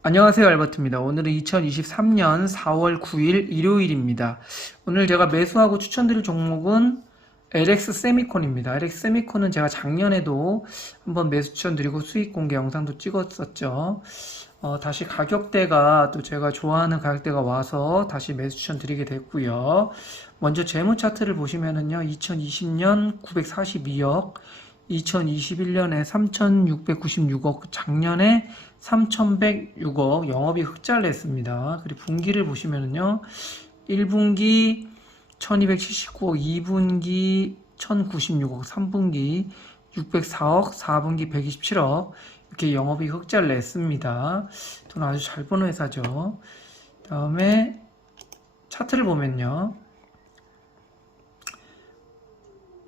안녕하세요 알버트입니다. 오늘은 2023년 4월 9일 일요일입니다. 오늘 제가 매수하고 추천드릴 종목은 LX 세미콘입니다. LX 세미콘은 제가 작년에도 한번 매수 추천드리고 수익 공개 영상도 찍었었죠. 어, 다시 가격대가 또 제가 좋아하는 가격대가 와서 다시 매수 추천드리게 됐고요. 먼저 재무 차트를 보시면은요. 2020년 942억, 2021년에 3,696억, 작년에 3,106억 영업이 흑자를 냈습니다. 그리고 분기를 보시면은요. 1분기 1279억, 2분기 1096억, 3분기 604억, 4분기 127억 이렇게 영업이 흑자를 냈습니다. 돈 아주 잘 버는 회사죠. 다음에 차트를 보면요.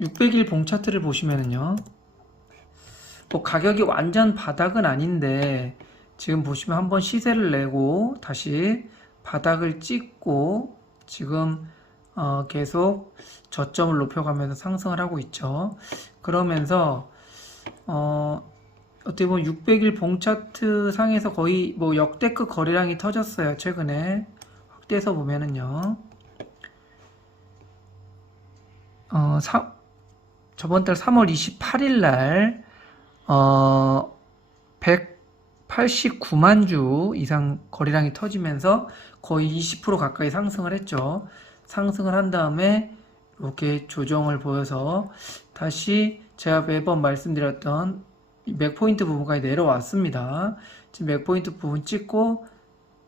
600일 봉 차트를 보시면은요. 뭐 가격이 완전 바닥은 아닌데 지금 보시면 한번 시세를 내고 다시 바닥을 찍고 지금 어 계속 저점을 높여가면서 상승을 하고 있죠. 그러면서 어 어떻게 보면 600일 봉 차트 상에서 거의 뭐 역대급 거래량이 터졌어요. 최근에 확대해서 보면은요. 어, 사, 저번 달 3월 28일 날, 어, 189만 주 이상 거래량이 터지면서 거의 20% 가까이 상승을 했죠. 상승을 한 다음에 이렇게 조정을 보여서 다시 제가 매번 말씀드렸던 이 맥포인트 부분까지 내려왔습니다. 지금 맥포인트 부분 찍고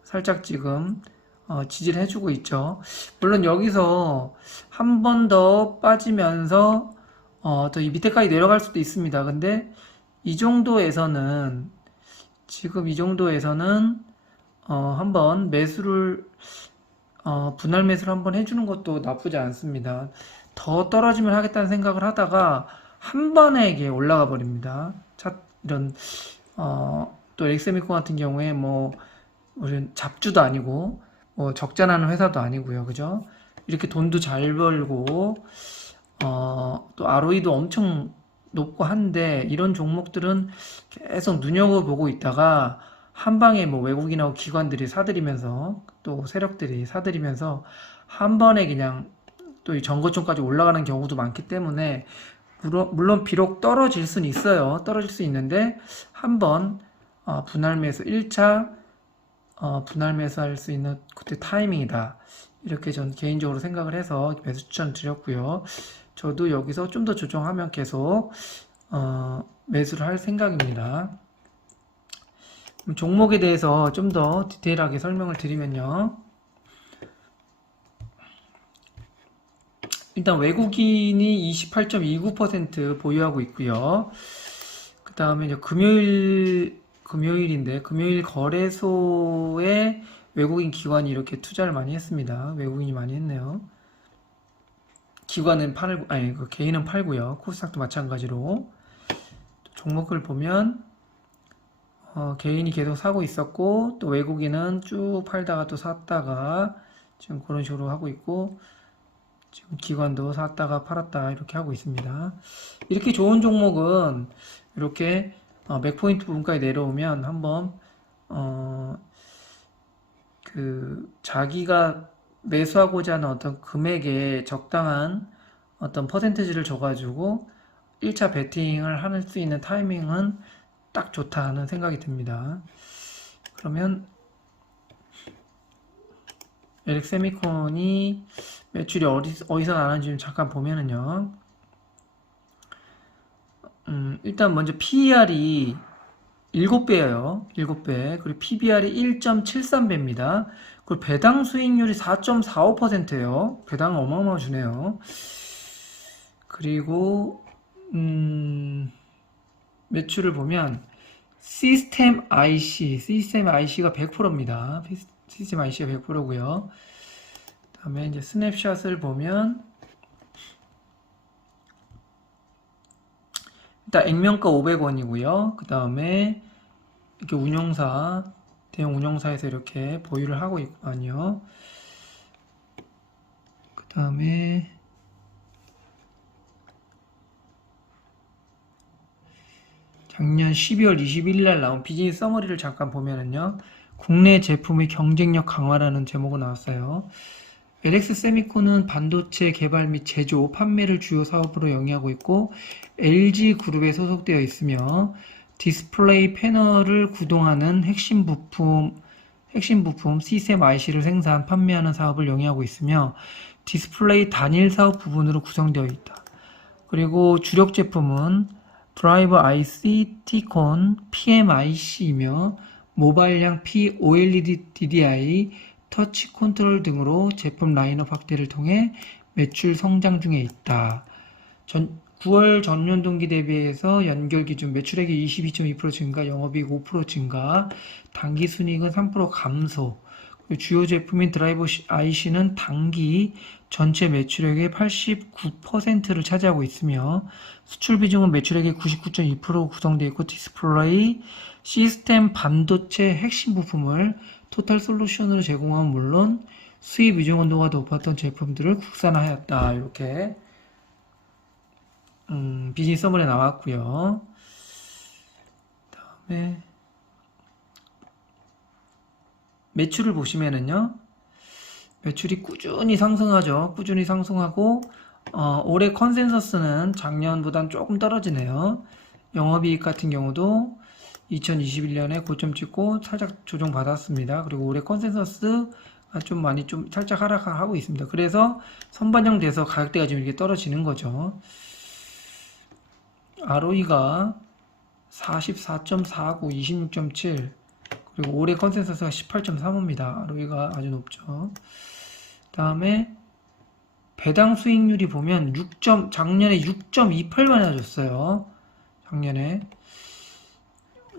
살짝 지금 어, 지지를 해주고 있죠. 물론 여기서 한 번 더 빠지면서 어, 또 이 밑에까지 내려갈 수도 있습니다. 근데 이 정도에서는 지금 이 정도에서는 어, 한번 매수를 어, 분할 매수를 한번 해주는 것도 나쁘지 않습니다. 더 떨어지면 하겠다는 생각을 하다가 한 번에 이게 올라가 버립니다. 차, 이런 어, 또 엑세미코 같은 경우에 뭐 우리 잡주도 아니고 뭐 적자나는 회사도 아니고요, 그죠? 이렇게 돈도 잘 벌고 어, 또 ROE도 엄청 높고 한데 이런 종목들은 계속 눈여겨보고 있다가 한 방에 뭐 외국인하고 기관들이 사들이면서 또 세력들이 사들이면서 한 번에 그냥 또이 정거점까지 올라가는 경우도 많기 때문에 물론, 물론 비록 떨어질 수는 있어요. 떨어질 수 있는데 한번 어, 분할 매수 1차 어, 분할 매수할 수 있는 그때 타이밍이다. 이렇게 전 개인적으로 생각을 해서 매수 추천 드렸고요. 저도 여기서 좀 더 조정하면 계속 어, 매수를 할 생각입니다. 종목에 대해서 좀 더 디테일하게 설명을 드리면요. 일단 외국인이 28.29% 보유하고 있고요. 그 다음에 금요일, 금요일인데, 금요일 거래소에 외국인 기관이 이렇게 투자를 많이 했습니다. 외국인이 많이 했네요. 기관은 팔고, 아니, 그 개인은 팔고요. 코스닥도 마찬가지로. 종목을 보면, 어, 개인이 계속 사고 있었고, 또 외국인은 쭉 팔다가 또 샀다가, 지금 그런 식으로 하고 있고, 지금 기관도 샀다가 팔았다 이렇게 하고 있습니다. 이렇게 좋은 종목은 이렇게 어, 맥포인트 부분까지 내려오면 한번 어, 그 자기가 매수하고자 하는 어떤 금액에 적당한 어떤 퍼센테지를 줘가지고 1차 베팅을 할 수 있는 타이밍은 딱 좋다 하는 생각이 듭니다. 그러면 에릭 세미콘이 매출이 어디, 어디서 나는지 좀 잠깐 보면은요. 음, 일단 먼저 PER이 7배예요. 7배. 그리고 PBR이 1.73배입니다. 그리고 배당 수익률이 4.45%예요. 배당 어마어마 주네요. 그리고 음, 매출을 보면 시스템 IC, 시스템 IC가 100%입니다. 시스템 IC가 100%고요. 다음에 이제 스냅샷을 보면 일단 액면가 500원이고요. 그 다음에 이렇게 운용사 대형 운용사에서 이렇게 보유를 하고 있거든요. 그 다음에 작년 12월 21일 날 나온 비즈니스 서머리를 잠깐 보면은요. 국내 제품의 경쟁력 강화라는 제목으로 나왔어요. LX 세미콘은 반도체 개발 및 제조, 판매를 주요 사업으로 영위하고 있고 LG 그룹에 소속되어 있으며 디스플레이 패널을 구동하는 핵심 부품 핵심 부품 C샘 IC를 생산, 판매하는 사업을 영위하고 있으며 디스플레이 단일 사업 부분으로 구성되어 있다. 그리고 주력 제품은 드라이버 IC, T콘, PMIC이며 모바일형 P, OLED DDI, 터치 컨트롤 등으로 제품 라인업 확대를 통해 매출 성장 중에 있다. 전, 9월 전년 동기 대비해서 연결 기준 매출액이 22.2% 증가, 영업이익 5% 증가, 당기 순이익은 3% 감소. 주요 제품인 드라이버 IC는 당기 전체 매출액의 89%를 차지하고 있으며 수출 비중은 매출액의 99.2% 구성되어 있고 디스플레이, 시스템, 반도체 핵심 부품을 토탈 솔루션으로 제공함은 물론 수입 비중 온도가 높았던 제품들을 국산화하였다. 이렇게 음, 비즈니스 서머리에 나왔고요. 다음에 매출을 보시면은요. 매출이 꾸준히 상승하죠. 꾸준히 상승하고 어, 올해 컨센서스는 작년보단 조금 떨어지네요. 영업이익 같은 경우도 2021년에 고점 찍고 살짝 조정받았습니다. 그리고 올해 컨센서스 좀 많이 좀 살짝 하락하고 있습니다. 그래서 선반영 돼서 가격대가 지금 이렇게 떨어지는 거죠. ROE가 44.49, 26.7 그리고 올해 컨센서스가 18.35입니다. ROE가 아주 높죠. 다음에 배당 수익률이 보면 6점 작년에 6.28만 해줬어요. 작년에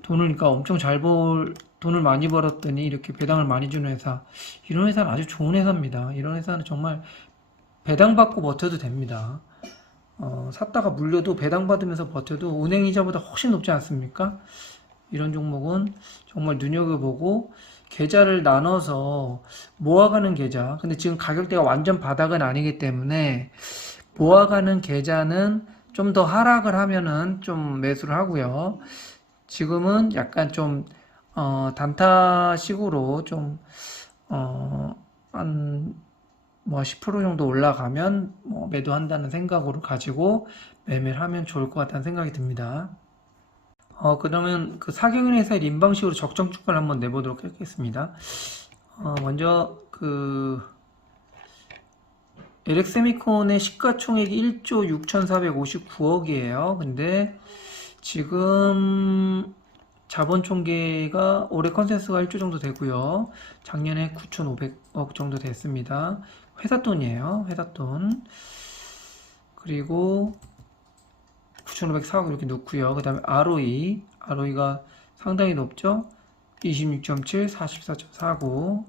돈을 그러니까 엄청 잘 벌 돈을 많이 벌었더니 이렇게 배당을 많이 주는 회사 이런 회사는 아주 좋은 회사입니다. 이런 회사는 정말 배당 받고 버텨도 됩니다. 어, 샀다가 물려도 배당 받으면서 버텨도 은행 이자보다 훨씬 높지 않습니까? 이런 종목은 정말 눈여겨보고 계좌를 나눠서 모아가는 계좌. 근데 지금 가격대가 완전 바닥은 아니기 때문에 모아가는 계좌는 좀 더 하락을 하면은 좀 매수를 하고요. 지금은 약간 좀 어, 단타식으로 좀 어, 한 뭐 10% 정도 올라가면 뭐 매도한다는 생각으로 가지고 매매를 하면 좋을 것 같다는 생각이 듭니다. 어, 그러면 그 사경인 회사의 인방식으로 적정 주가를 한번 내보도록 하겠습니다. 어, 먼저 그 LX세미콘의 시가총액이 1조 6,459억이에요. 근데 지금 자본 총계가 올해 컨센서스가 1조 정도 되고요. 작년에 9,500억 정도 됐습니다. 회사 돈이에요. 회사 돈. 그리고 9,504억 이렇게 넣고요. 그 다음에 ROE. ROE가 상당히 높죠. 26.7, 44.49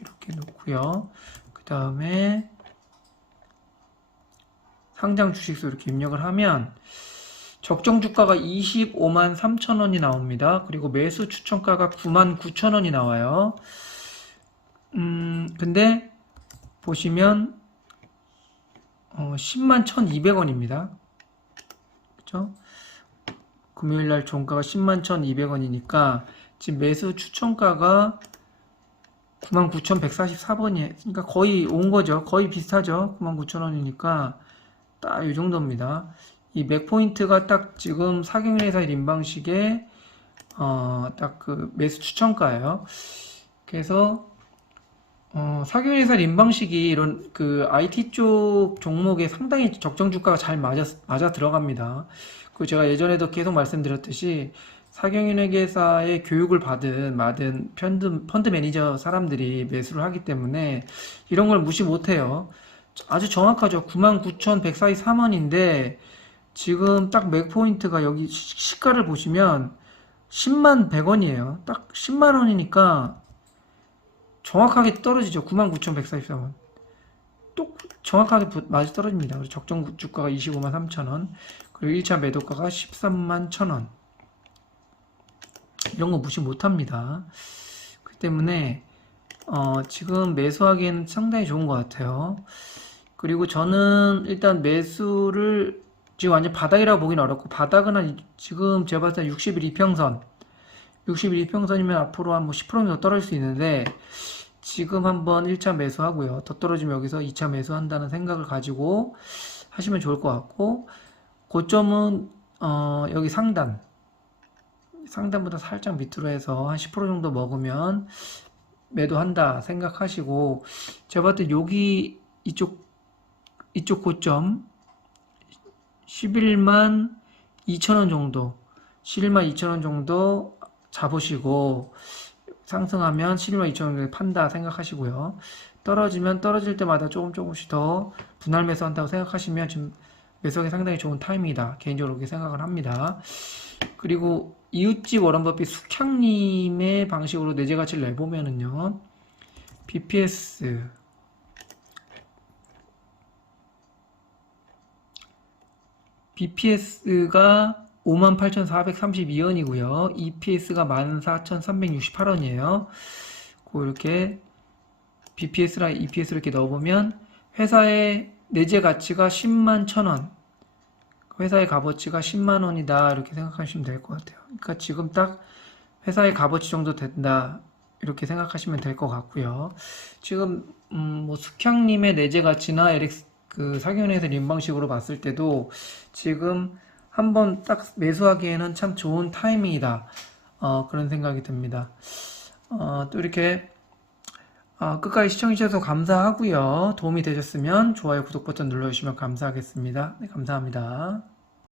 이렇게 넣고요. 그 다음에 상장 주식수 이렇게 입력을 하면 적정 주가가 25만 3천 원이 나옵니다. 그리고 매수 추천가가 9만 9천 원이 나와요. 음, 근데 보시면 어, 10만 1,200원입니다. 그죠? 금요일 날 종가가 10만 1,200원이니까 지금 매수 추천가가 99,144번이에요. 그러니까 거의 온 거죠. 거의 비슷하죠. 99,000원이니까 딱 이 정도입니다. 이 맥포인트가 딱 지금 사경회사 인방식의 어, 딱 그 매수 추천가예요. 그래서 어, 사경회사 인방식이 이런 그 IT 쪽 종목에 상당히 적정 주가가 잘 맞아 맞아 들어갑니다. 그 제가 예전에도 계속 말씀드렸듯이 사경인회계사의 교육을 받은 받은 펀드 펀드 매니저 사람들이 매수를 하기 때문에 이런 걸 무시 못해요. 아주 정확하죠. 99,143원인데 지금 딱 맥포인트가 여기 시가를 보시면 10만 100원이에요. 딱 10만 원이니까 정확하게 떨어지죠. 99,143원. 또 정확하게 맞아 떨어집니다. 적정 주가가 25만 3천원. 그리고 1차 매도가가 13만 1천원. 이런 거 무시 못합니다. 그 때문에 어, 지금 매수하기에는 상당히 좋은 것 같아요. 그리고 저는 일단 매수를 지금 완전 바닥이라고 보기는 어렵고 바닥은 한 이- 지금 제가 봤을 때 60일 이평선 60일 이평선이면 앞으로 한 뭐 10% 정도 떨어질 수 있는데 지금 한번 1차 매수하고요. 더 떨어지면 여기서 2차 매수한다는 생각을 가지고 하시면 좋을 것 같고 고점은 어, 여기 상단 상단보다 살짝 밑으로 해서 한 10% 정도 먹으면 매도한다 생각하시고 제가 봤을 때 여기 이쪽 이쪽 고점 11만 2천원 정도 11만 2천원 정도 잡으시고 상승하면 11만 2천원 정도 판다 생각하시고요. 떨어지면 떨어질 때마다 조금 조금씩 더 분할 매수한다고 생각하시면 지금 매수하기 상당히 좋은 타임이다. 개인적으로 그렇게 생각을 합니다. 그리고 이웃집 워런 버핏 숙향님의 방식으로 내재 가치를 내보면은요. BPS BPS가 58,432원이고요. EPS가 14,368원이에요. 그렇게 BPS랑 EPS를 이렇게 넣어보면 회사의 내재 가치가 10만 1,000원. 회사의 값어치가 10만 원이다. 이렇게 생각하시면 될 것 같아요. 그러니까 지금 딱 회사의 값어치 정도 된다. 이렇게 생각하시면 될 것 같고요. 지금 음, 뭐 숙향님의 내재 가치나 LX 그 사견에서 인방식으로 봤을 때도 지금 한번 딱 매수하기에는 참 좋은 타이밍이다. 어, 그런 생각이 듭니다. 어, 또 이렇게 어, 끝까지 시청해주셔서 감사하고요. 도움이 되셨으면 좋아요, 구독 버튼 눌러주시면 감사하겠습니다. 네, 감사합니다.